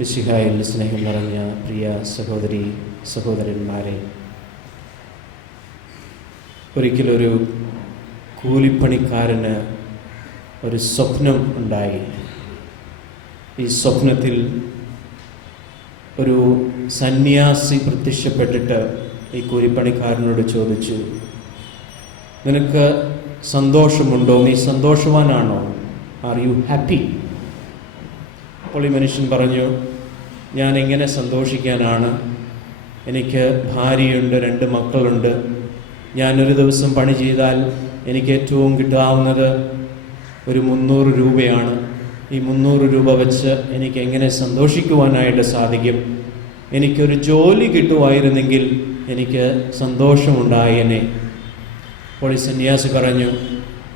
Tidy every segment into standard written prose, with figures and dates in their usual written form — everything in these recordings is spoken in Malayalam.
മിശിഹായിൽ സ്നേഹം നിറഞ്ഞ പ്രിയ സഹോദരി സഹോദരന്മാരെ, ഒരിക്കലൊരു കൂലിപ്പണിക്കാരന് ഒരു സ്വപ്നം ഉണ്ടായി. ഈ സ്വപ്നത്തിൽ ഒരു സന്യാസി പ്രത്യക്ഷപ്പെട്ടിട്ട് ഈ കൂലിപ്പണിക്കാരനോട് ചോദിച്ചു, നിനക്ക് സന്തോഷമുണ്ടോ? നീ സന്തോഷവാനാണോ? R you happy? അപ്പോൾ ഈ മനുഷ്യൻ പറഞ്ഞു, ഞാൻ എങ്ങനെ സന്തോഷിക്കാനാണ്? എനിക്ക് ഭാര്യയുണ്ട്, 2 മക്കളുണ്ട്. ഞാനൊരു ദിവസം പണി ചെയ്താൽ എനിക്ക് ഏറ്റവും കിട്ടാവുന്നത് ഒരു 300 രൂപയാണ്. ഈ 300 രൂപ വെച്ച് എനിക്ക് എങ്ങനെ സന്തോഷിക്കുവാനായിട്ട് സാധിക്കും? എനിക്കൊരു ജോലി കിട്ടുമായിരുന്നെങ്കിൽ എനിക്ക് സന്തോഷമുണ്ടായേനെ. അപ്പോൾ ഈ സന്യാസി പറഞ്ഞു,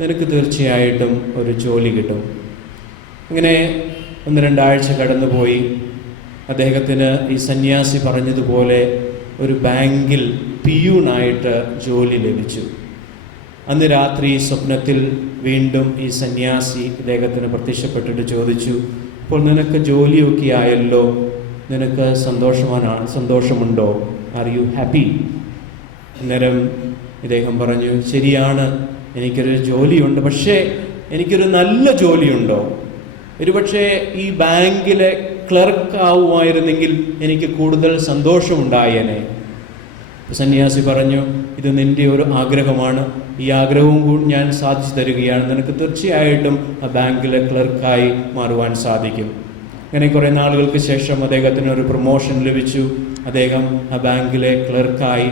നിനക്ക് തീർച്ചയായിട്ടും ഒരു ജോലി കിട്ടും. അങ്ങനെ 1-2 ആഴ്ച കടന്നുപോയി. അദ്ദേഹത്തിന് ഈ സന്യാസി പറഞ്ഞതുപോലെ ഒരു ബാങ്കിൽ പിയൂണായിട്ട് ജോലി ലഭിച്ചു. അന്ന് രാത്രി സ്വപ്നത്തിൽ വീണ്ടും ഈ സന്യാസി അദ്ദേഹത്തിന് ചോദിച്ചു, അപ്പോൾ നിനക്ക് ജോലിയൊക്കെ ആയല്ലോ, നിനക്ക് സന്തോഷമുണ്ടോ? Are you happy? അന്നേരം ഇദ്ദേഹം പറഞ്ഞു, ശരിയാണ്, എനിക്കൊരു ജോലിയുണ്ട്, പക്ഷേ എനിക്കൊരു നല്ല ജോലിയുണ്ടോ? ഒരുപക്ഷെ ഈ ബാങ്കിലെ ക്ലർക്ക് ആവുമായിരുന്നെങ്കിൽ എനിക്ക് കൂടുതൽ സന്തോഷമുണ്ടായേനെ. സന്യാസി പറഞ്ഞു, ഇത് നിൻ്റെ ഒരു ആഗ്രഹമാണ്, ഈ ആഗ്രഹവും കൂടി ഞാൻ സാധിച്ചു തരികയാണ്. നിനക്ക് തീർച്ചയായിട്ടും ആ ബാങ്കിലെ ക്ലർക്കായി മാറുവാൻ സാധിക്കും. അങ്ങനെ കുറേ നാളുകൾക്ക് ശേഷം അദ്ദേഹത്തിന് ഒരു പ്രൊമോഷൻ ലഭിച്ചു. അദ്ദേഹം ആ ബാങ്കിലെ ക്ലർക്കായി.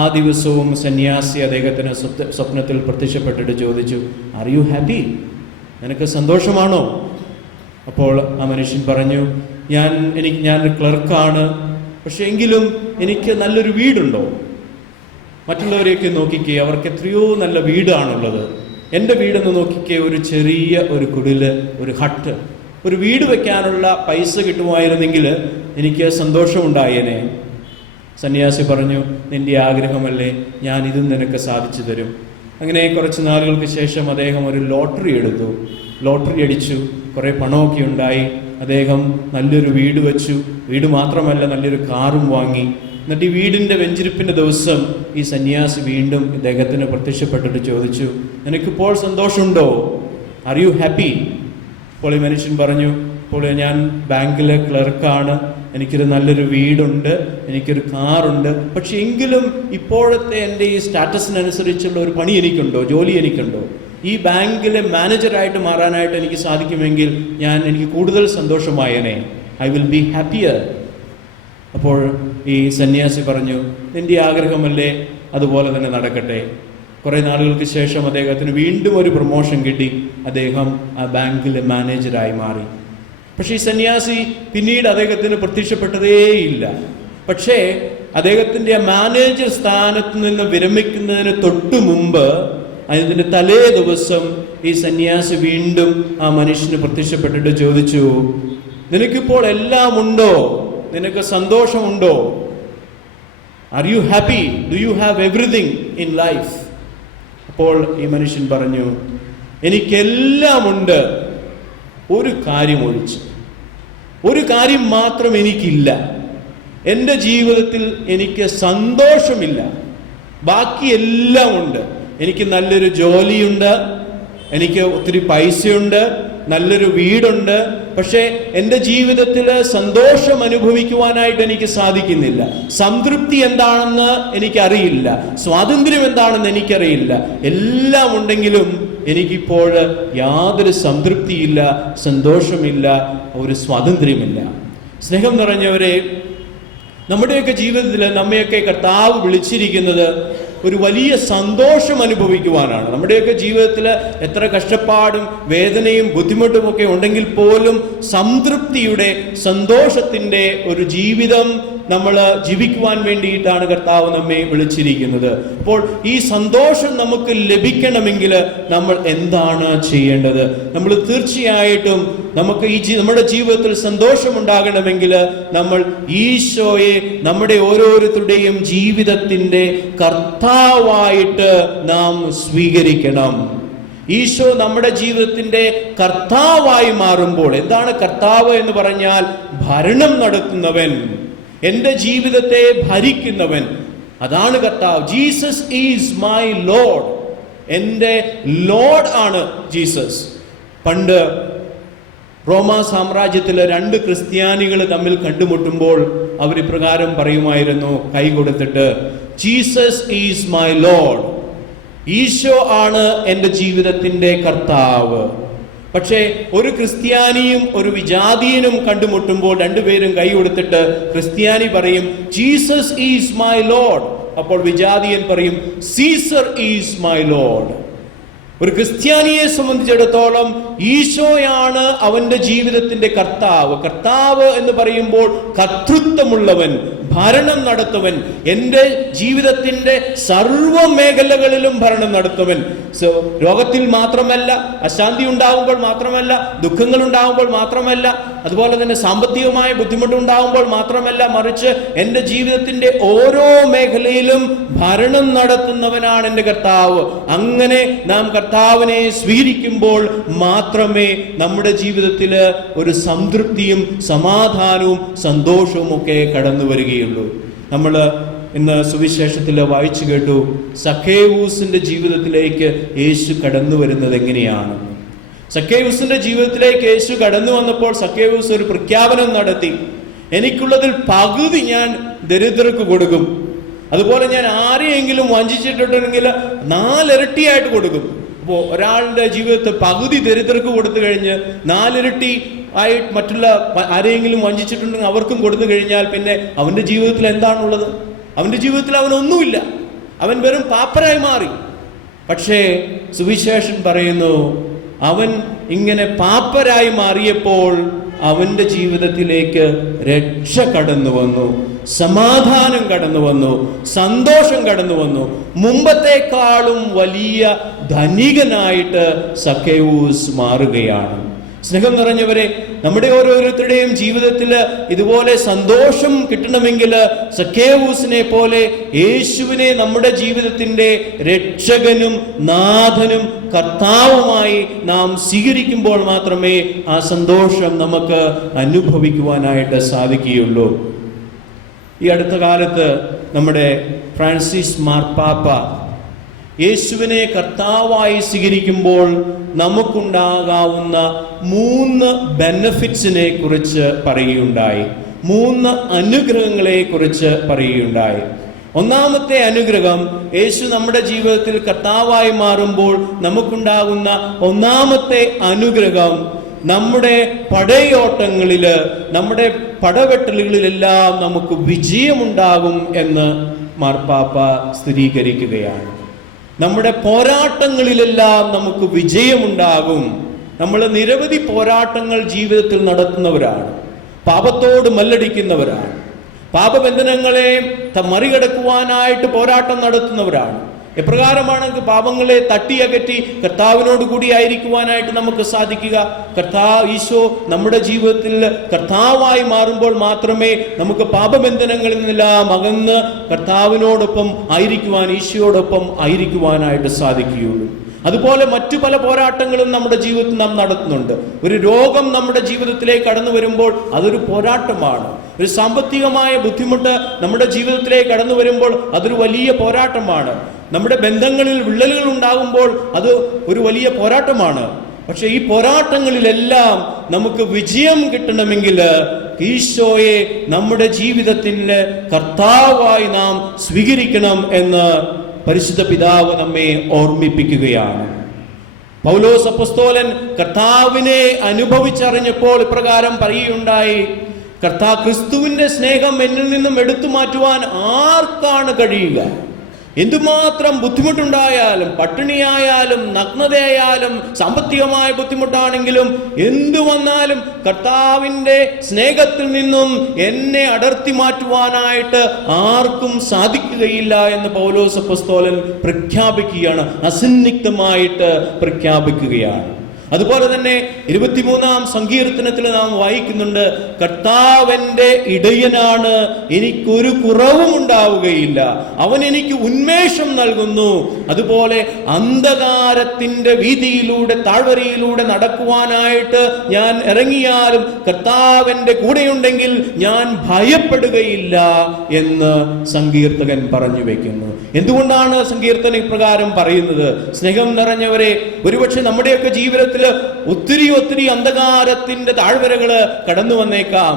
ആ ദിവസവും സന്യാസി അദ്ദേഹത്തിന് സ്വപ്നത്തിൽ പ്രത്യക്ഷപ്പെട്ടിട്ട് ചോദിച്ചു, ആർ യു ഹാപ്പി? നിനക്ക് സന്തോഷമാണോ? അപ്പോൾ ആ മനുഷ്യൻ പറഞ്ഞു, ഞാനൊരു ക്ലർക്കാണ്, പക്ഷെ എങ്കിലും എനിക്ക് നല്ലൊരു വീടുണ്ടോ? മറ്റുള്ളവരെയൊക്കെ നോക്കിക്കേ, അവർക്ക് എത്രയോ നല്ല വീടാണുള്ളത്. എൻ്റെ വീടെന്ന് നോക്കിക്കേ, ഒരു ചെറിയ ഒരു കുടില്, ഒരു ഹട്ട്. ഒരു വീട് വെക്കാനുള്ള പൈസ കിട്ടുമായിരുന്നെങ്കിൽ എനിക്ക് സന്തോഷമുണ്ടായേനെ. സന്യാസി പറഞ്ഞു, നിൻ്റെ ആഗ്രഹമല്ലേ, ഞാൻ ഇതും നിനക്ക് സാധിച്ചു തരും. അങ്ങനെ കുറച്ച് നാളുകൾക്ക് ശേഷം അദ്ദേഹം ഒരു ലോട്ടറി എടുത്തു. ലോട്ടറി അടിച്ചു, കുറേ പണമൊക്കെ ഉണ്ടായി. അദ്ദേഹം നല്ലൊരു വീട് വെച്ചു. വീട് മാത്രമല്ല, നല്ലൊരു കാറും വാങ്ങി. എന്നിട്ട് ഈ വീടിൻ്റെ വെഞ്ചിരിപ്പിൻ്റെ ദിവസം ഈ സന്യാസി വീണ്ടും ഇദ്ദേഹത്തിന് പ്രത്യക്ഷപ്പെട്ടിട്ട് ചോദിച്ചു, നിനക്കിപ്പോൾ സന്തോഷമുണ്ടോ? Are you happy? അപ്പോൾ ഈ മനുഷ്യൻ പറഞ്ഞു, ഇപ്പോൾ ഞാൻ ബാങ്കിലെ ക്ലർക്കാണ്, എനിക്കൊരു നല്ലൊരു വീടുണ്ട്, എനിക്കൊരു കാറുണ്ട്, പക്ഷെ എങ്കിലും ഇപ്പോഴത്തെ എൻ്റെ ഈ സ്റ്റാറ്റസിനനുസരിച്ചുള്ള ഒരു പണി എനിക്കുണ്ടോ? ജോലി എനിക്കുണ്ടോ? ഈ ബാങ്കിലെ മാനേജറായിട്ട് മാറാനായിട്ട് എനിക്ക് സാധിക്കുമെങ്കിൽ എനിക്ക് കൂടുതൽ സന്തോഷമായേനെ. I will be happier. അപ്പോൾ ഈ സന്യാസി പറഞ്ഞു, നിൻ്റെ ആഗ്രഹമല്ലേ, അതുപോലെ തന്നെ നടക്കട്ടെ. കുറേ നാളുകൾക്ക് ശേഷം അദ്ദേഹത്തിന് വീണ്ടും ഒരു പ്രൊമോഷൻ കിട്ടി. അദ്ദേഹം ആ ബാങ്കിലെ മാനേജറായി മാറി. പക്ഷേ ഈ സന്യാസി പിന്നീട് അദ്ദേഹത്തിന് പ്രത്യക്ഷപ്പെട്ടതേയില്ല. പക്ഷേ അദ്ദേഹത്തിൻ്റെ ആ മാനേജർ സ്ഥാനത്ത് നിന്ന് വിരമിക്കുന്നതിന് തൊട്ടു മുമ്പ്, അതിൻ്റെ തലേ ദിവസം ഈ സന്യാസി വീണ്ടും ആ മനുഷ്യന് പ്രത്യക്ഷപ്പെട്ടിട്ട് ചോദിച്ചു, നിനക്കിപ്പോൾ എല്ലാം ഉണ്ടോ? നിനക്ക് സന്തോഷമുണ്ടോ? Are you happy? Do you have everything in life? അപ്പോൾ ഈ മനുഷ്യൻ പറഞ്ഞു, എനിക്കെല്ലാം ഉണ്ട്, ഒരു കാര്യം ഒഴിച്ച്. ഒരു കാര്യം മാത്രം എനിക്കില്ല. എൻ്റെ ജീവിതത്തിൽ എനിക്ക് സന്തോഷമില്ല. ബാക്കി എല്ലാം ഉണ്ട്. എനിക്ക് നല്ലൊരു ജോലിയുണ്ട്, എനിക്ക് ഒത്തിരി പൈസയുണ്ട്, നല്ലൊരു വീടുണ്ട്. പക്ഷേ എൻ്റെ ജീവിതത്തിൽ സന്തോഷം അനുഭവിക്കുവാനായിട്ട് എനിക്ക് സാധിക്കുന്നില്ല. സംതൃപ്തി എന്താണെന്ന് എനിക്കറിയില്ല, സ്വാതന്ത്ര്യം എന്താണെന്ന് എനിക്കറിയില്ല. എല്ലാം ഉണ്ടെങ്കിലും എനിക്കിപ്പോൾ യാതൊരു സംതൃപ്തിയില്ല, സന്തോഷമില്ല, ഒരു സ്വാതന്ത്ര്യമില്ല. സ്നേഹം നിറഞ്ഞവരെ, നമ്മുടെയൊക്കെ ജീവിതത്തിൽ നമ്മയൊക്കെ കർത്താവ് വിളിച്ചിരിക്കുന്നത് ഒരു വലിയ സന്തോഷം അനുഭവിക്കുവാനാണ്. നമ്മുടെയൊക്കെ ജീവിതത്തിൽ എത്ര കഷ്ടപ്പാടും വേദനയും ബുദ്ധിമുട്ടുമൊക്കെ ഉണ്ടെങ്കിൽ പോലും സംതൃപ്തിയുടെ, സന്തോഷത്തിൻ്റെ ഒരു ജീവിതം നമ്മൾ ജീവിക്കുവാൻ വേണ്ടിയിട്ടാണ് കർത്താവ് നമ്മെ വിളിച്ചിരിക്കുന്നത്. അപ്പോൾ ഈ സന്തോഷം നമുക്ക് ലഭിക്കണമെങ്കിൽ നമ്മൾ എന്താണ് ചെയ്യേണ്ടത്? നമ്മൾ തീർച്ചയായിട്ടും നമുക്ക് നമ്മുടെ ജീവിതത്തിൽ സന്തോഷമുണ്ടാകണമെങ്കിൽ നമ്മൾ ഈശോയെ നമ്മുടെ ഓരോരുത്തരുടെയും ജീവിതത്തിൻ്റെ കർത്താവായിട്ട് നാം സ്വീകരിക്കണം. ഈശോ നമ്മുടെ ജീവിതത്തിന്റെ കർത്താവായി മാറുമ്പോൾ, എന്താണ് കർത്താവ് എന്ന് പറഞ്ഞാൽ? ഭരണം നടത്തുന്നവൻ, എൻ്റെ ജീവിതത്തെ ഭരിക്കുന്നവൻ, അതാണ് കർത്താവ്. Jesus is my Lord. എൻ്റെ ലോർഡ് ആണ് ജീസസ്. പണ്ട് റോമാ സാമ്രാജ്യത്തിലെ 2 ക്രിസ്ത്യാനികൾ തമ്മിൽ കണ്ടുമുട്ടുമ്പോൾ അവർ ഇപ്രകാരം പറയുമായിരുന്നു, കൈ കൊടുത്തിട്ട്, Jesus is my Lord. Eesho ആണ് എൻ്റെ ജീവിതത്തിൻ്റെ കർത്താവ്. പക്ഷേ ഒരു ക്രിസ്ത്യാനിയും ഒരു വിജാതീയനും കണ്ടുമുട്ടുമ്പോൾ രണ്ടുപേരും കൈ കൊടുത്തിട്ട് ക്രിസ്ത്യാനി പറയും, ജീസസ് ഈസ് മൈ ലോർഡ്. അപ്പോൾ വിജാതീയൻ പറയും, സീസർ ഈസ് മൈ ലോർഡ്. ഒരു ക്രിസ്ത്യാനിയെ സംബന്ധിച്ചിടത്തോളം ഈശോയാണ് അവന്റെ ജീവിതത്തിന്റെ കർത്താവ്. കർത്താവ് എന്ന് പറയുമ്പോൾ കർത്തൃത്വമുള്ളവൻ, ഭരണം നടത്തുവൻ, എൻ്റെ ജീവിതത്തിന്റെ സർവ മേഖലകളിലും ഭരണം നടത്തുവൻ. രോഗത്തിൽ മാത്രമല്ല, അശാന്തി ഉണ്ടാകുമ്പോൾ മാത്രമല്ല, ദുഃഖങ്ങൾ ഉണ്ടാകുമ്പോൾ മാത്രമല്ല, അതുപോലെ തന്നെ സാമ്പത്തികമായ ബുദ്ധിമുട്ടുണ്ടാകുമ്പോൾ മാത്രമല്ല, മറിച്ച് എൻ്റെ ജീവിതത്തിന്റെ ഓരോ മേഖലയിലും ഭരണം നടത്തുന്നവനാണ് എൻ്റെ കർത്താവ്. അങ്ങനെ നാം കർത്താവിനെ സ്വീകരിക്കുമ്പോൾ മാത്രമേ നമ്മുടെ ജീവിതത്തിൽ ഒരു സംതൃപ്തിയും സമാധാനവും സന്തോഷവും ഒക്കെ കടന്നു വരികയുള്ളൂ. നമ്മൾ ഇന്ന് സുവിശേഷത്തിൽ വായിച്ചു കേട്ടു, സഖേവൂസിന്റെ ജീവിതത്തിലേക്ക് യേശു കടന്നു വരുന്നത് എങ്ങനെയാണ്. സഖേവൂസിന്റെ ജീവിതത്തിലേക്ക് യേശു കടന്നു വന്നപ്പോൾ സഖേവൂസ് ഒരു പ്രഖ്യാപനം നടത്തി, എനിക്കുള്ളതിൽ പകുതി ഞാൻ ദരിദ്രർക്ക് കൊടുക്കും, അതുപോലെ ഞാൻ ആരെയെങ്കിലും വഞ്ചിച്ചിട്ടുണ്ടെങ്കിൽ 4 ഇരട്ടിയായിട്ട് കൊടുക്കും. അപ്പോൾ ഒരാളുടെ ജീവിതത്തിൽ പകുതി ദരിദ്രർക്ക് കൊടുത്തു കഴിഞ്ഞ് 4 ഇരട്ടി ആയിട്ട് മറ്റുള്ള ആരെയെങ്കിലും വഞ്ചിച്ചിട്ടുണ്ടെങ്കിൽ അവർക്കും കൊടുത്തു കഴിഞ്ഞാൽ പിന്നെ അവന്റെ ജീവിതത്തിൽ എന്താണുള്ളത്? അവന്റെ ജീവിതത്തിൽ അവനൊന്നുമില്ല, അവൻ വെറും പാപ്പരായി മാറി. പക്ഷേ സുവിശേഷൻ പറയുന്നു, അവൻ ഇങ്ങനെ പാപ്പരായി മാറിയപ്പോൾ അവന്റെ ജീവിതത്തിലേക്ക് രക്ഷ കടന്നു വന്നു, സമാധാനം കടന്നു വന്നു, സന്തോഷം കടന്നു വന്നു. മുമ്പത്തെക്കാളും വലിയ ധനികനായിട്ട് സഖേവൂസ് മാറുകയാണ്. സ്നേഹം നിറഞ്ഞവരെ, നമ്മുടെ ഓരോരുത്തരുടെയും ജീവിതത്തിൽ ഇതുപോലെ സന്തോഷം കിട്ടണമെങ്കിൽ സഖേവൂസിനെ പോലെ യേശുവിനെ നമ്മുടെ ജീവിതത്തിന്റെ രക്ഷകനും നാഥനും കർത്താവുമായി നാം സ്വീകരിക്കുമ്പോൾ മാത്രമേ ആ സന്തോഷം നമുക്ക് അനുഭവിക്കുവാനായിട്ട് സാധിക്കുകയുള്ളൂ. ഈ അടുത്ത കാലത്ത് നമ്മുടെ ഫ്രാൻസിസ് മാർപ്പാപ്പ യേശുവിനെ കർത്താവായി സ്വീകരിക്കുമ്പോൾ നമുക്കുണ്ടാകാവുന്ന 3 ബെനഫിറ്റ്സിനെ കുറിച്ച് പറയുകയുണ്ടായി, 3 അനുഗ്രഹങ്ങളെ കുറിച്ച് പറയുകയുണ്ടായി. ഒന്നാമത്തെ അനുഗ്രഹം, യേശു നമ്മുടെ ജീവിതത്തിൽ കർത്താവായി മാറുമ്പോൾ നമുക്കുണ്ടാകുന്ന ഒന്നാമത്തെ അനുഗ്രഹം, നമ്മുടെ പടയോട്ടങ്ങളില്, നമ്മുടെ പടവെട്ടലുകളിലെല്ലാം നമുക്ക് വിജയമുണ്ടാകും എന്ന് മാർപ്പാപ്പ സ്ഥിരീകരിക്കുകയാണ്. നമ്മുടെ പോരാട്ടങ്ങളിലെല്ലാം നമുക്ക് വിജയമുണ്ടാകും. നമ്മൾ നിരവധി പോരാട്ടങ്ങൾ ജീവിതത്തിൽ നടത്തുന്നവരാണ്, പാപത്തോട് മല്ലടിക്കുന്നവരാണ്, പാപബന്ധനങ്ങളെ മറികടക്കുവാനായിട്ട് പോരാട്ടം നടത്തുന്നവരാണ്. എപ്രകാരമാണെങ്കിൽ പാപങ്ങളെ തട്ടിയകറ്റി കർത്താവിനോട് കൂടി ആയിരിക്കുവാനായിട്ട് നമുക്ക് സാധിക്കുക? ഈശോ നമ്മുടെ ജീവിതത്തിൽ കർത്താവായി മാറുമ്പോൾ മാത്രമേ നമുക്ക് പാപബന്ധനങ്ങളിൽ നിന്നെല്ലാം അകന്ന് കർത്താവിനോടൊപ്പം ആയിരിക്കുവാൻ, ഈശോയോടൊപ്പം ആയിരിക്കുവാനായിട്ട് സാധിക്കുകയുള്ളൂ. അതുപോലെ മറ്റു പല പോരാട്ടങ്ങളും നമ്മുടെ ജീവിതത്തിൽ നാം നടത്തുന്നുണ്ട്. ഒരു രോഗം നമ്മുടെ ജീവിതത്തിലേക്ക് കടന്നു വരുമ്പോൾ അതൊരു പോരാട്ടമാണ്. ഒരു സാമ്പത്തികമായ ബുദ്ധിമുട്ട് നമ്മുടെ ജീവിതത്തിലേക്ക് കടന്നു വരുമ്പോൾ അതൊരു വലിയ പോരാട്ടമാണ്. നമ്മുടെ ബന്ധങ്ങളിൽ വിള്ളലുകൾ ഉണ്ടാകുമ്പോൾ അത് ഒരു വലിയ പോരാട്ടമാണ്. പക്ഷെ ഈ പോരാട്ടങ്ങളിലെല്ലാം നമുക്ക് വിജയം കിട്ടണമെങ്കിൽ ഈശോയെ നമ്മുടെ ജീവിതത്തിന്റെ കർത്താവായി നാം സ്വീകരിക്കണം എന്ന് പരിശുദ്ധ പിതാവ് നമ്മെ ഓർമ്മിപ്പിക്കുകയാണ്. പൗലോസ് അപ്പോസ്തലൻ കർത്താവിനെ അനുഭവിച്ചറിഞ്ഞപ്പോൾ ഇപ്രകാരം പറയുകയുണ്ടായി, ക്രിസ്തുവിന്റെ സ്നേഹം എന്നിൽ നിന്നും എടുത്തു മാറ്റുവാൻ ആർക്കാണ് കഴിയുക? എന്തുമാത്രം ബുദ്ധിമുട്ടുണ്ടായാലും, പട്ടിണിയായാലും, നഗ്നതയായാലും, സാമ്പത്തികമായ ബുദ്ധിമുട്ടാണെങ്കിലും, എന്തു വന്നാലും കർത്താവിന്റെ സ്നേഹത്തിൽ നിന്നും എന്നെ അടർത്തി മാറ്റുവാനായിട്ട് ആർക്കും സാധിക്കുകയില്ല എന്ന് പൗലോസ് അപ്പോസ്തലൻ പ്രഖ്യാപിക്കുകയാണ്, അസന്നിഗ്ധമായിട്ട് പ്രഖ്യാപിക്കുകയാണ്. അതുപോലെ തന്നെ 23-ാം സങ്കീർത്തനത്തിൽ നാം വായിക്കുന്നുണ്ട്, കർത്താവന്റെ ഇടയനാണ്, എനിക്കൊരു കുറവും ഉണ്ടാവുകയില്ല, അവൻ എനിക്ക് ഉന്മേഷം നൽകുന്നു. അതുപോലെ അന്ധകാരത്തിന്റെ വീതിയിലൂടെ താഴ്വരയിലൂടെ നടക്കുവാനായിട്ട് ഞാൻ ഇറങ്ങിയാലും കർത്താവന്റെ കൂടെയുണ്ടെങ്കിൽ ഞാൻ ഭയപ്പെടുകയില്ല എന്ന് സങ്കീർത്തകൻ പറഞ്ഞു വെക്കുന്നു. എന്തുകൊണ്ടാണ് സങ്കീർത്തന ഇപ്രകാരം പറയുന്നത്? സ്നേഹം നിറഞ്ഞവരെ, ഒരുപക്ഷെ നമ്മുടെയൊക്കെ ജീവിതത്തിൽ ഒത്തിരി അന്ധകാരത്തിന്റെ താഴ്വരകള് കടന്നു വന്നേക്കാം.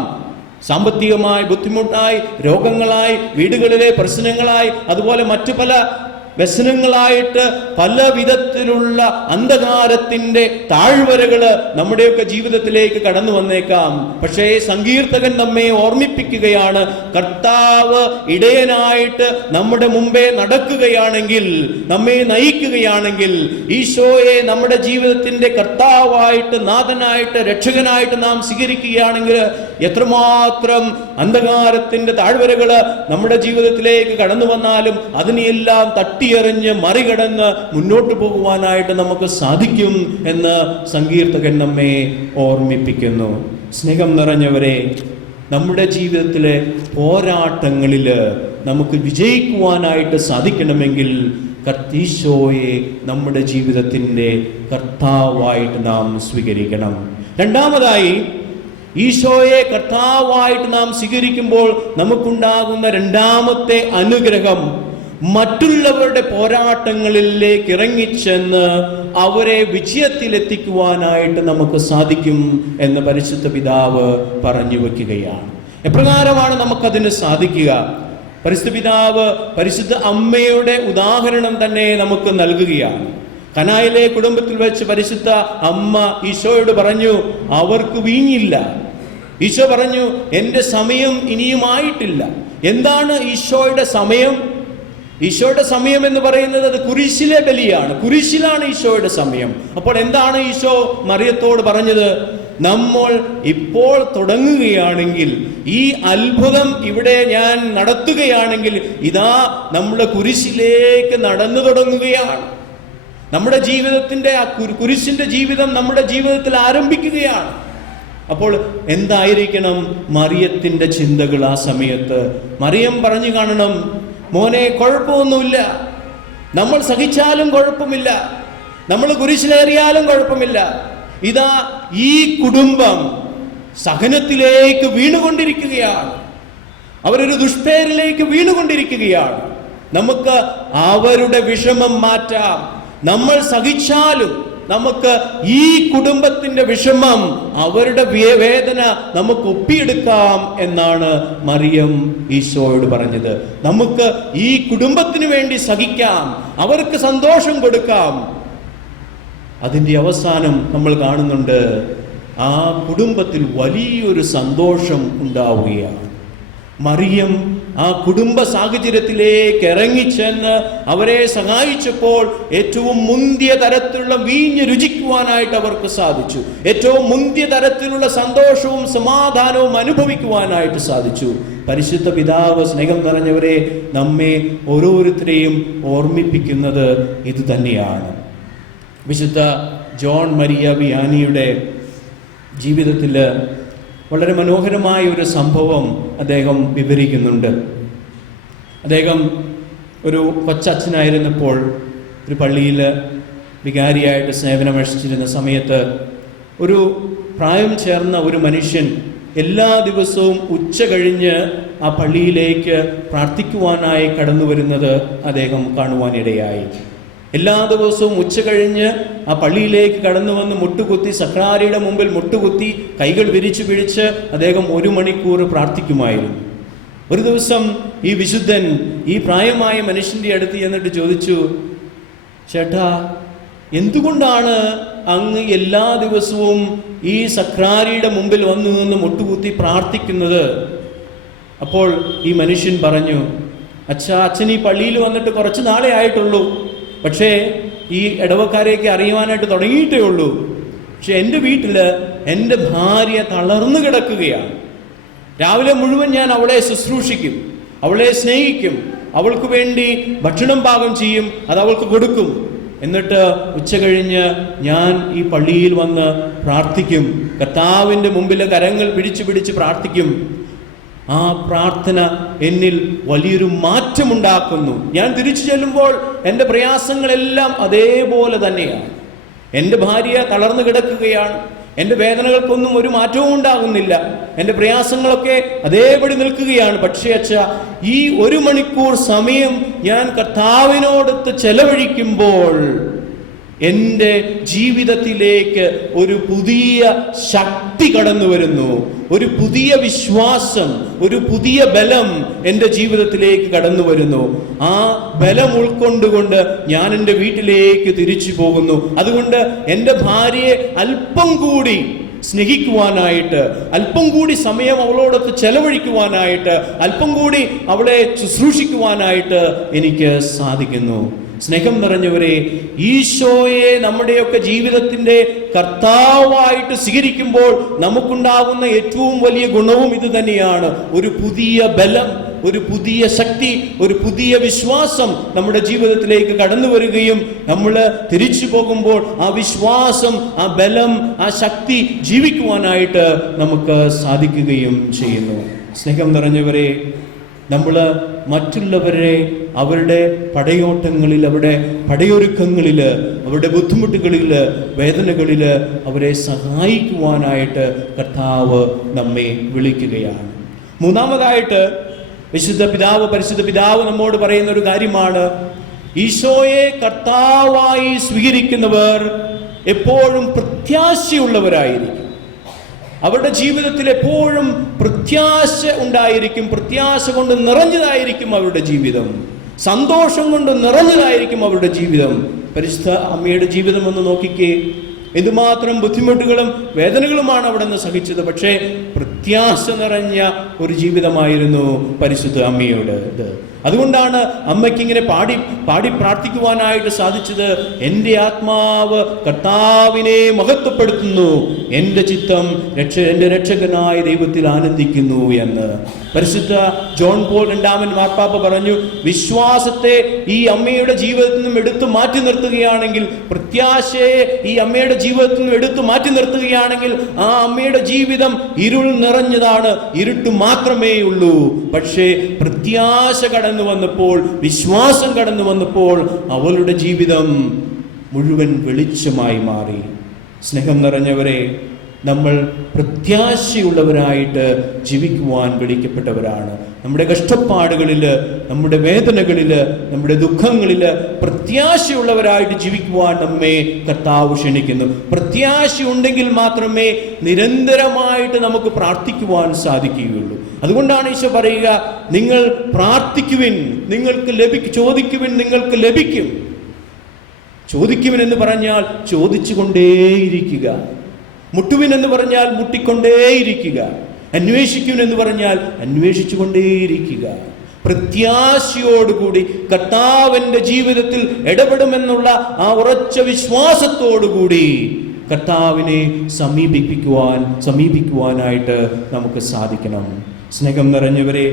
സാമ്പത്തികമായി ബുദ്ധിമുട്ടായി, രോഗങ്ങളായി, വീടുകളിലെ പ്രശ്നങ്ങളായി, അതുപോലെ മറ്റു പല വ്യസനങ്ങളായിട്ട് പല വിധത്തിലുള്ള അന്ധകാരത്തിന്റെ താഴ്വരകള് നമ്മുടെയൊക്കെ ജീവിതത്തിലേക്ക് കടന്നു വന്നേക്കാം. പക്ഷേ സങ്കീർത്തകൻ നമ്മെ ഓർമ്മിപ്പിക്കുകയാണ്, കർത്താവ് ഇടയനായിട്ട് നമ്മുടെ മുമ്പേ നടക്കുകയാണെങ്കിൽ, നമ്മെ നയിക്കുകയാണെങ്കിൽ, ഈശോയെ നമ്മുടെ ജീവിതത്തിന്റെ കർത്താവായിട്ട്, നാഥനായിട്ട്, രക്ഷകനായിട്ട് നാം സ്വീകരിക്കുകയാണെങ്കിൽ എത്രമാത്രം അന്ധകാരത്തിന്റെ താഴ്വരകള് നമ്മുടെ ജീവിതത്തിലേക്ക് കടന്നു വന്നാലും അതിനെയെല്ലാം തട്ടിയെറിഞ്ഞ് മറികടന്ന് മുന്നോട്ട് പോകുവാനായിട്ട് നമുക്ക് സാധിക്കും എന്ന് സങ്കീർത്തകൻ നമ്മെ ഓർമ്മിപ്പിക്കുന്നു. സ്നേഹം നിറഞ്ഞവരെ, നമ്മുടെ ജീവിതത്തിലെ പോരാട്ടങ്ങളിൽ നമുക്ക് വിജയിക്കുവാനായിട്ട് സാധിക്കണമെങ്കിൽ ഈശോയെ നമ്മുടെ ജീവിതത്തിൻ്റെ കർത്താവായിട്ട് നാം സ്വീകരിക്കണം. രണ്ടാമതായി, ഈശോയെ കർത്താവായിട്ട് നാം സ്വീകരിക്കുമ്പോൾ നമുക്കുണ്ടാകുന്ന രണ്ടാമത്തെ അനുഗ്രഹം, മറ്റുള്ളവരുടെ പോരാട്ടങ്ങളിലേക്ക് ഇറങ്ങിച്ചെന്ന് അവരെ വിജയത്തിലെത്തിക്കുവാനായിട്ട് നമുക്ക് സാധിക്കും എന്ന് പരിശുദ്ധ പിതാവ് പറഞ്ഞു വയ്ക്കുകയാണ്. എപ്രകാരമാണ് നമുക്കതിന് സാധിക്കുക? പരിശുദ്ധ പിതാവ് പരിശുദ്ധ അമ്മയുടെ ഉദാഹരണം തന്നെ നമുക്ക് നൽകുകയാണ്. കനായിലെ കുടുംബത്തിൽ വെച്ച് പരിശുദ്ധ അമ്മ ഈശോയോട് പറഞ്ഞു, അവർക്ക് വീഞ്ഞില്ല. ഈശോ പറഞ്ഞു, എൻ്റെ സമയം ഇനിയുമായിട്ടില്ല. എന്താണ് ഈശോയുടെ സമയം? ഈശോയുടെ സമയം എന്ന് പറയുന്നത് അത് കുരിശിലെ ബലിയാണ്. കുരിശിലാണ് ഈശോയുടെ സമയം. അപ്പോൾ എന്താണ് ഈശോ മറിയത്തോട് പറഞ്ഞത്? നമ്മൾ ഇപ്പോൾ തുടങ്ങുകയാണെങ്കിൽ, ഈ അത്ഭുതം ഇവിടെ ഞാൻ നടത്തുകയാണെങ്കിൽ, ഇതാ നമ്മുടെ കുരിശിലേക്ക് നടന്നു തുടങ്ങുകയാണ്. നമ്മുടെ ജീവിതത്തിന്റെ ആ കുരിശിന്റെ ജീവിതം നമ്മുടെ ജീവിതത്തിൽ ആരംഭിക്കുകയാണ്. അപ്പോൾ എന്തായിരിക്കണം മറിയത്തിന്റെ ചിന്തകൾ ആ സമയത്ത്? മറിയം പറഞ്ഞു കാണണം, മോനെ, കുഴപ്പമൊന്നുമില്ല, നമ്മൾ സഹിച്ചാലും കുഴപ്പമില്ല, നമ്മൾ കുരിശിലേറിയാലും കുഴപ്പമില്ല. ഇതാ ഈ കുടുംബം സഹനത്തിലേക്ക് വീണുകൊണ്ടിരിക്കുകയാണ്, അവരൊരു ദുഷ്പേരിലേക്ക് വീണുകൊണ്ടിരിക്കുകയാണ്. നമുക്ക് അവരുടെ വിഷമം മാറ്റാം. നമ്മൾ സഹിച്ചാലും നമുക്ക് ഈ കുടുംബത്തിന്റെ വിഷമം, അവരുടെ വേദന നമുക്ക് ഒപ്പിയെടുക്കാം എന്നാണ് മറിയം ഈശോയോട് പറഞ്ഞത്. നമുക്ക് ഈ കുടുംബത്തിന് വേണ്ടി സഹിക്കാം, അവർക്ക് സന്തോഷം കൊടുക്കാം. അതിൻ്റെ അവസാനം നമ്മൾ കാണുന്നുണ്ട്, ആ കുടുംബത്തിൽ വലിയൊരു സന്തോഷം ഉണ്ടാവുകയാണ്. മറിയം ആ കുടുംബ സാഹചര്യത്തിലേക്ക് ഇറങ്ങിച്ചെന്ന് അവരെ സഹായിച്ചപ്പോൾ ഏറ്റവും മുന്തിയ തരത്തിലുള്ള വീഞ്ഞ് രുചിക്കുവാനായിട്ട് അവർക്ക് സാധിച്ചു. ഏറ്റവും മുന്തിയ തരത്തിലുള്ള സന്തോഷവും സമാധാനവും അനുഭവിക്കുവാനായിട്ട് സാധിച്ചു. പരിശുദ്ധ പിതാവ്, സ്നേഹം നിറഞ്ഞവരെ, നമ്മെ ഓരോരുത്തരെയും ഓർമ്മിപ്പിക്കുന്നത് ഇത് തന്നെയാണ്. വിശുദ്ധ ജോൺ മരിയ വിയാനിയുടെ ജീവിതത്തിൽ വളരെ മനോഹരമായ ഒരു സംഭവം അദ്ദേഹം വിവരിക്കുന്നുണ്ട്. അദ്ദേഹം ഒരു കൊച്ചച്ഛനായിരുന്നപ്പോൾ ഒരു പള്ളിയിൽ വികാരിയായിട്ട് സേവനമനുഷ്ഠിച്ചിരുന്ന സമയത്ത് ഒരു പ്രായം ചേർന്ന ഒരു മനുഷ്യൻ എല്ലാ ദിവസവും ഉച്ച കഴിഞ്ഞ് ആ പള്ളിയിലേക്ക് പ്രാർത്ഥിക്കുവാനായി കടന്നു വരുന്നത് അദ്ദേഹം കാണുവാനിടയായി. എല്ലാ ദിവസവും ഉച്ച കഴിഞ്ഞ് ആ പള്ളിയിലേക്ക് കടന്നു വന്ന് മുട്ടുകുത്തി, സക്രാരിയുടെ മുമ്പിൽ മുട്ടുകുത്തി കൈകൾ വിരിച്ചു പിടിച്ച് അദ്ദേഹം 1 മണിക്കൂർ പ്രാർത്ഥിക്കുമായിരുന്നു. ഒരു ദിവസം ഈ വിശുദ്ധൻ ഈ പ്രായമായ മനുഷ്യൻ്റെ അടുത്ത് ചെന്നിട്ട് ചോദിച്ചു, ചേട്ടാ, എന്തുകൊണ്ടാണ് അങ്ങ് എല്ലാ ദിവസവും ഈ സക്രാരിയുടെ മുമ്പിൽ വന്നു നിന്ന് മുട്ടുകുത്തി പ്രാർത്ഥിക്കുന്നത്? അപ്പോൾ ഈ മനുഷ്യൻ പറഞ്ഞു, അച്ഛൻ ഈ പള്ളിയിൽ വന്നിട്ട് കുറച്ച് നാളെ ആയിട്ടുള്ളൂ, പക്ഷേ ഈ ഇടവക്കാരെയൊക്കെ അറിയുവാനായിട്ട് തുടങ്ങിയിട്ടേ ഉള്ളൂ. പക്ഷെ എൻ്റെ വീട്ടിൽ എൻ്റെ ഭാര്യ തളർന്നു കിടക്കുകയാണ്. രാവിലെ മുഴുവൻ ഞാൻ അവളെ ശുശ്രൂഷിക്കും, അവളെ സ്നേഹിക്കും, അവൾക്ക് വേണ്ടി ഭക്ഷണം പാകം ചെയ്യും, അത് അവൾക്ക് കൊടുക്കും. എന്നിട്ട് ഉച്ച കഴിഞ്ഞ് ഞാൻ ഈ പള്ളിയിൽ വന്ന് പ്രാർത്ഥിക്കും. കർത്താവിൻ്റെ മുമ്പിൽ കരങ്ങൾ പിടിച്ച് പ്രാർത്ഥിക്കും. ആ പ്രാർത്ഥന എന്നിൽ വലിയൊരു മാറ്റമുണ്ടാക്കുന്നു. ഞാൻ തിരിച്ചു ചെല്ലുമ്പോൾ എൻ്റെ പ്രയാസങ്ങളെല്ലാം അതേപോലെ തന്നെയാണ്. എൻ്റെ ഭാര്യ തളർന്നു കിടക്കുകയാണ്. എൻ്റെ വേദനകൾക്കൊന്നും ഒരു മാറ്റവും ഉണ്ടാകുന്നില്ല. എൻ്റെ പ്രയാസങ്ങളൊക്കെ അതേപടി നിൽക്കുകയാണ്. പക്ഷേ അച്ഛാ, ഈ 1 മണിക്കൂർ സമയം ഞാൻ കർത്താവിനോടൊത്ത് ചെലവഴിക്കുമ്പോൾ എൻ്റെ ജീവിതത്തിലേക്ക് ഒരു പുതിയ ശക്തി കടന്നു വരുന്നു. ഒരു പുതിയ വിശ്വാസം, ഒരു പുതിയ ബലം എൻ്റെ ജീവിതത്തിലേക്ക് കടന്നു വരുന്നു. ആ ബലം ഉൾക്കൊണ്ടുകൊണ്ട് ഞാൻ എൻ്റെ വീട്ടിലേക്ക് തിരിച്ചു പോകുന്നു. അതുകൊണ്ട് എൻ്റെ ഭാര്യയെ അല്പം കൂടി സ്നേഹിക്കുവാനായിട്ട്, അല്പം കൂടി സമയം അവളോടൊത്ത് ചെലവഴിക്കുവാനായിട്ട്, അല്പം കൂടി അവളെ ശുശ്രൂഷിക്കുവാനായിട്ട് എനിക്ക് സാധിക്കുന്നു. സ്നേഹം നിറഞ്ഞവരെ, ഈശോയെ നമ്മുടെയൊക്കെ ജീവിതത്തിന്റെ കർത്താവായിട്ട് സ്വീകരിക്കുമ്പോൾ നമുക്കുണ്ടാകുന്ന ഏറ്റവും വലിയ ഗുണവും ഇത് തന്നെയാണ്. ഒരു പുതിയ ബലം, ഒരു പുതിയ ശക്തി, ഒരു പുതിയ വിശ്വാസം നമ്മുടെ ജീവിതത്തിലേക്ക് കടന്നു വരികയും നമ്മൾ തിരിച്ചു പോകുമ്പോൾ ആ വിശ്വാസം, ആ ബലം, ആ ശക്തി ജീവിക്കുവാനായിട്ട് നമുക്ക് സാധിക്കുകയും ചെയ്യുന്നു. സ്നേഹം നിറഞ്ഞവരെ, നമ്മൾ മറ്റുള്ളവരെ അവരുടെ പടയോട്ടങ്ങളിൽ, അവരുടെ പടയൊരുക്കങ്ങളിൽ, അവരുടെ ബുദ്ധിമുട്ടുകളിൽ, വേദനകളിൽ അവരെ സഹായിക്കുവാനായിട്ട് കർത്താവ് നമ്മെ വിളിക്കുകയാണ്. മൂന്നാമതായിട്ട് പരിശുദ്ധ പിതാവ് നമ്മോട് പറയുന്ന ഒരു കാര്യമാണ്, ഈശോയെ കർത്താവായി സ്വീകരിക്കുന്നവർ എപ്പോഴും പ്രത്യാശയുള്ളവരായിരിക്കും. അവരുടെ ജീവിതത്തിൽ എപ്പോഴും പ്രത്യാശ ഉണ്ടായിരിക്കും. പ്രത്യാശ കൊണ്ട് നിറഞ്ഞതായിരിക്കും അവരുടെ ജീവിതം. സന്തോഷം കൊണ്ട് നിറഞ്ഞതായിരിക്കും അവരുടെ ജീവിതം. പരിശുദ്ധ അമ്മയുടെ ജീവിതം ഒന്ന് നോക്കിക്കേ. എന്തുമാത്രം ബുദ്ധിമുട്ടുകളും വേദനകളുമാണ് അവിടെ നിന്ന് സഹിച്ചത്. പക്ഷേ പ്രത്യാശ നിറഞ്ഞ ഒരു ജീവിതമായിരുന്നു പരിശുദ്ധ അമ്മയോട്. അതുകൊണ്ടാണ് അമ്മയ്ക്ക് ഇങ്ങനെ പാടി പ്രാർത്ഥിക്കുവാനായിട്ട് സാധിച്ചത്. എൻ്റെ ആത്മാവ് കർത്താവിനെ മഹത്വപ്പെടുത്തുന്നു, എൻ്റെ ചിത്തം എൻ്റെ രക്ഷകനായ ദൈവത്തിൽ ആനന്ദിക്കുന്നു എന്ന് പരിശുദ്ധ ജോൺ പോൾ രണ്ടാമൻ മാർപ്പാപ്പ പറഞ്ഞു. വിശ്വാസത്തെ ഈ അമ്മയുടെ ജീവിതത്തിൽ നിന്നും എടുത്തു മാറ്റി നിർത്തുകയാണെങ്കിൽ, പ്രത്യാശയെ ഈ അമ്മയുടെ ജീവിതത്തിൽ നിന്നും എടുത്തു മാറ്റി നിർത്തുകയാണെങ്കിൽ, ആ അമ്മയുടെ ജീവിതം ഇരുൾ നിറഞ്ഞതാണ്, ഇരുട്ട് മാത്രമേ ഉള്ളൂ. പക്ഷേ പ്രത്യാശ കടന്നു വന്നപ്പോൾ, വിശ്വാസം കടന്നു വന്നപ്പോൾ അവളുടെ ജീവിതം മുഴുവൻ വെളിച്ചമായി മാറി. സ്നേഹം നിറഞ്ഞവരെ, നമ്മൾ പ്രത്യാശയുള്ളവരായിട്ട് ജീവിക്കുവാൻ വിളിക്കപ്പെട്ടവരാണ്. നമ്മുടെ കഷ്ടപ്പാടുകളിൽ, നമ്മുടെ വേദനകളിൽ, നമ്മുടെ ദുഃഖങ്ങളിൽ പ്രത്യാശയുള്ളവരായിട്ട് ജീവിക്കുവാൻ നമ്മെ കർത്താവ് ക്ഷണിക്കുന്നു. പ്രത്യാശയുണ്ടെങ്കിൽ മാത്രമേ നിരന്തരമായിട്ട് നമുക്ക് പ്രാർത്ഥിക്കുവാൻ സാധിക്കുകയുള്ളൂ. അതുകൊണ്ടാണ് ഈശോ പറയുക, നിങ്ങൾ പ്രാർത്ഥിക്കുവിൻ, നിങ്ങൾക്ക് ചോദിക്കുവിൻ, നിങ്ങൾക്ക് ലഭിക്കും. ചോദിക്കുവിൻ എന്ന് പറഞ്ഞാൽ ചോദിച്ചുകൊണ്ടേയിരിക്കുക. മുട്ടുവിൻ എന്ന് പറഞ്ഞാൽ മുട്ടിക്കൊണ്ടേയിരിക്കുക. അന്വേഷിക്കുവിൻ എന്ന് പറഞ്ഞാൽ അന്വേഷിച്ചുകൊണ്ടേയിരിക്കുക. പ്രത്യാശയോടുകൂടി കർത്താവിൻ്റെ ജീവിതത്തിൽ ഇടപെടുമെന്നുള്ള ആ ഉറച്ച വിശ്വാസത്തോടുകൂടി കർത്താവിനെ സമീപിക്കുവാനായിട്ട് നമുക്ക് സാധിക്കണം. സ്നേഹം നിറഞ്ഞവരെ,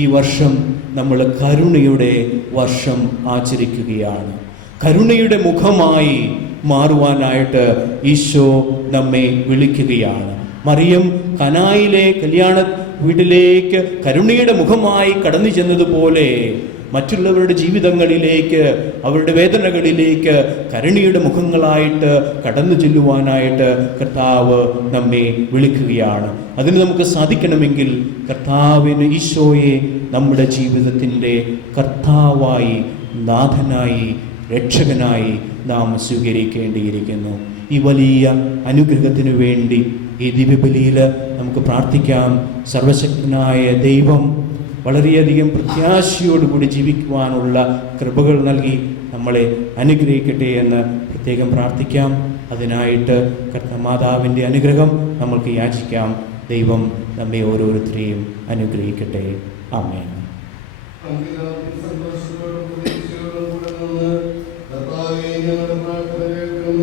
ഈ വർഷം നമ്മൾ കരുണയുടെ വർഷം ആചരിക്കുകയാണ്. കരുണയുടെ മുഖമായി മാറുവാനായിട്ട് ഈശോ നമ്മെ വിളിക്കുകയാണ്. മറിയം കനായിലെ കല്യാണ വീട്ടിലേക്ക് കരുണയുടെ മുഖമായി കടന്നു ചെന്നതുപോലെ മറ്റുള്ളവരുടെ ജീവിതങ്ങളിലേക്ക്, അവരുടെ വേദനകളിലേക്ക് കരുണയുടെ മുഖങ്ങളായിട്ട് കടന്നു ചെല്ലുവാനായിട്ട് കർത്താവ് നമ്മെ വിളിക്കുകയാണ്. അതിന് നമുക്ക് സാധിക്കണമെങ്കിൽ കർത്താവിന്, ഈശോയെ നമ്മുടെ ജീവിതത്തിൻ്റെ കർത്താവായി, നാഥനായി, രക്ഷകനായി നാം സ്വീകരിക്കേണ്ടിയിരിക്കുന്നു. ഈ വലിയ അനുഗ്രഹത്തിനു വേണ്ടി ഈ ദിവ്യബലിയിൽ നമുക്ക് പ്രാർത്ഥിക്കാം. സർവശക്തനായ ദൈവം വളരെയധികം പ്രത്യാശയോടുകൂടി ജീവിക്കുവാനുള്ള കൃപകൾ നൽകി നമ്മളെ അനുഗ്രഹിക്കട്ടെ എന്ന് പ്രത്യേകം പ്രാർത്ഥിക്കാം. അതിനായിട്ട് കർത്തമാതാവിൻ്റെ അനുഗ്രഹം നമ്മൾക്ക് യാചിക്കാം. ദൈവം നമ്മെ ഓരോരുത്തരെയും അനുഗ്രഹിക്കട്ടെ. ആമേൻ.